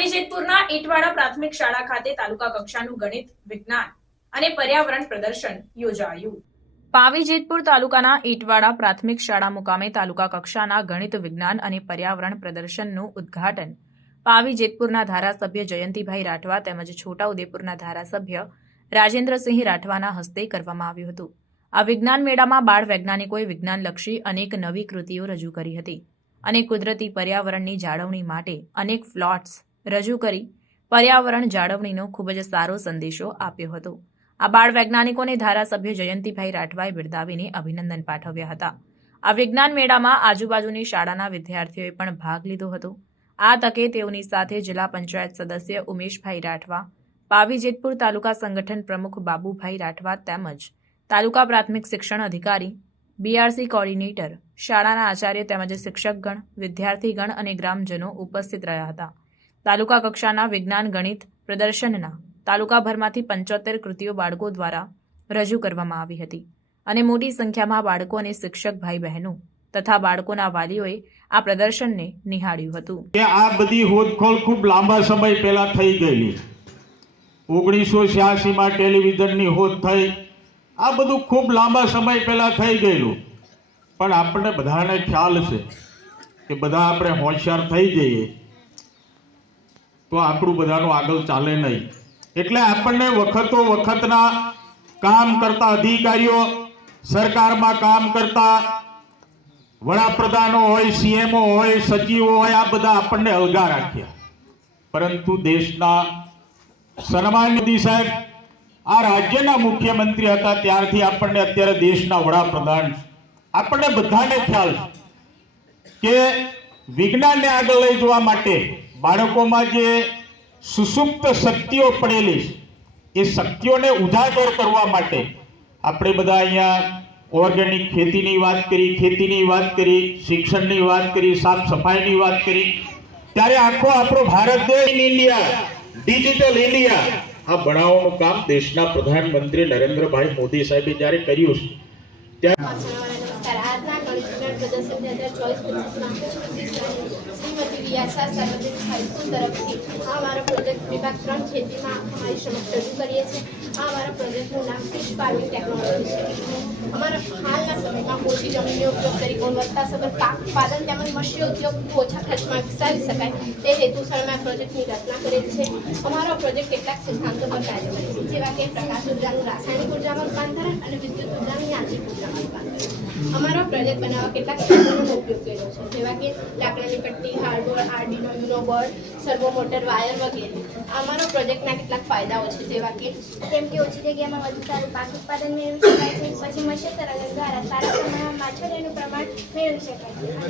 પાવી જેતપુરના ઈટવાડા પ્રાથમિક શાળા ખાતે તાલુકા કક્ષાનું ગણિત, વિજ્ઞાન અને પર્યાવરણ પ્રદર્શન યોજાયું। પાવી જેતપુર તાલુકાના ઈટવાડા પ્રાથમિક શાળા મુકામે તાલુકા કક્ષાના ગણિત, વિજ્ઞાન અને પર્યાવરણ પ્રદર્શનનું ઉદ્ઘાટન પાવી જેતપુરના ધારાસભ્ય જયંતિભાઈ રાઠવા તેમજ છોટાઉદેપુરના ધારાસભ્ય રાજેન્દ્રસિંહ રાઠવાના હસ્તે કરવામાં આવ્યું હતું। આ વિજ્ઞાન મેળામાં બાળ વૈજ્ઞાનિકોએ વિજ્ઞાનલક્ષી અનેક નવી કૃતિઓ રજૂ કરી હતી અને કુદરતી પર્યાવરણની જાળવણી માટે અનેક ફ્લોટ્સ રજૂ કરી પર્યાવરણ જાળવણીનો ખૂબ જ સારો સંદેશો આપ્યો હતો। આ બાળ વૈજ્ઞાનિકોને ધારાસભ્ય જયંતિભાઈ રાઠવાએ બિરદાવીને અભિનંદન પાઠવ્યા હતા। આ વિજ્ઞાન મેળામાં આજુબાજુની શાળાના વિદ્યાર્થીઓએ પણ ભાગ લીધો હતો। આ તકે તેઓની સાથે જિલ્લા પંચાયત સદસ્ય ઉમેશભાઈ રાઠવા, પાવી જેતપુર તાલુકા સંગઠન પ્રમુખ બાબુભાઈ રાઠવા તેમજ તાલુકા પ્રાથમિક શિક્ષણ અધિકારી, બીઆરસી કોર્ડિનેટર, શાળાના આચાર્ય તેમજ શિક્ષકગણ, વિદ્યાર્થીગણ અને ગ્રામજનો ઉપસ્થિત રહ્યા હતા। તાલુકા કક્ષાના વિજ્ઞાન ગણિત પ્રદર્શનના તાલુકાભરમાંથી 75 કૃતિઓ બાળકો દ્વારા રજૂ કરવામાં આવી હતી અને મોટી સંખ્યામાં બાળકો અને શિક્ષક ભાઈ બહેનો તથા બાળકોના વાલીઓએ આ પ્રદર્શનને નિહાળ્યું હતું। આ બધી હોદખોળ ખૂબ લાંબા સમય પહેલા થઈ ગયેલી। 1986માં ટેલિવિઝનની હોદ થઈ, આ બધું ખૂબ લાંબા સમય પહેલા થઈ ગયેલું। પણ આપણને બધાને ખ્યાલ છે કે બધા આપણે હોશિયાર થઈ જઈએ તો આપણું બધાનું આગળ ચાલે નહીં। એટલે આપણને વખતો વખતના કામ કરતા અધિકારીઓ, સરકારમાં કામ કરતા વડાપ્રધાનો હોય, સીએમઓ હોય, સચિવો હોય, આ બધા આપણને અળગા રાખ્યા। પરંતુ દેશના સન્માનીય મોદી સાહેબ આ રાજ્યના મુખ્યમંત્રી હતા ત્યારથી આપણને અત્યારે દેશના વડાપ્રધાન, આપણને બધાને ખ્યાલ છે કે વિજ્ઞાનને આગળ લઈ જવા માટે બાળકોમાં જે સુસુપ્ત શક્તિઓ પડેલી છે એ શક્તિઓને ઉજાગર કરવા માટે આપણે બધા અહીંયા ઓર્ગેનિક ખેતીની વાત કરી, ખેતીની વાત કરી, શિક્ષણની વાત કરી, સાફ સફાઈની વાત કરી, ત્યારે આખો આપણો ભારત દેશ ઇન્ડિયા, ડિજિટલ ઇન્ડિયા આ બનાવવાનું કામ દેશના પ્રધાનમંત્રી નરેન્દ્રભાઈ મોદી સાહેબે જ્યારે કર્યું છે હાલના સમયમાં ઓછી જમીનનો ઉપયોગ કરી ગુણવત્તાસભર પાક ઉત્પાદન તેમજ મત્સ્ય ઉદ્યોગ ઓછા ખર્ચમાં વિકસાવી શકાય તે હેતુસર મેં પ્રોજેક્ટની રચના કરેલ છે। અમારો પ્રોજેક્ટ કેટલાક સિદ્ધાંતો પર કાર્ય કરે છે, જેવા કે પ્રકાશ ઉર્જાનું રાસાયણિક ઉર્જામાં રૂપાંતરણ અને વિદ્યુત ઉર્જાનું યાંત્રિક ઉર્જામાં રૂપાંતરણ। અમારો પ્રોજેક્ટ બનાવવા કેટલાક સાધનોનો ઉપયોગ કર્યો છે, જેવા કે લાકડાની પટ્ટી, હાર્ડબોર્ડ, આર્ડિનો યુનો બોર્ડ, સર્વો મોટર, વાયર વગેરે। અમારો પ્રોજેક્ટના કેટલાક ફાયદાઓ છે, જેવા કે જેમ કે ઓછી જગ્યામાં વધુ સારું પાક ઉત્પાદન મેળવી શકાય છે, પછી મત્સ્ય સંરક્ષણ દ્વારા સારા પ્રમાણમાં માછલીનું પ્રમાણ મેળવી શકાય છે।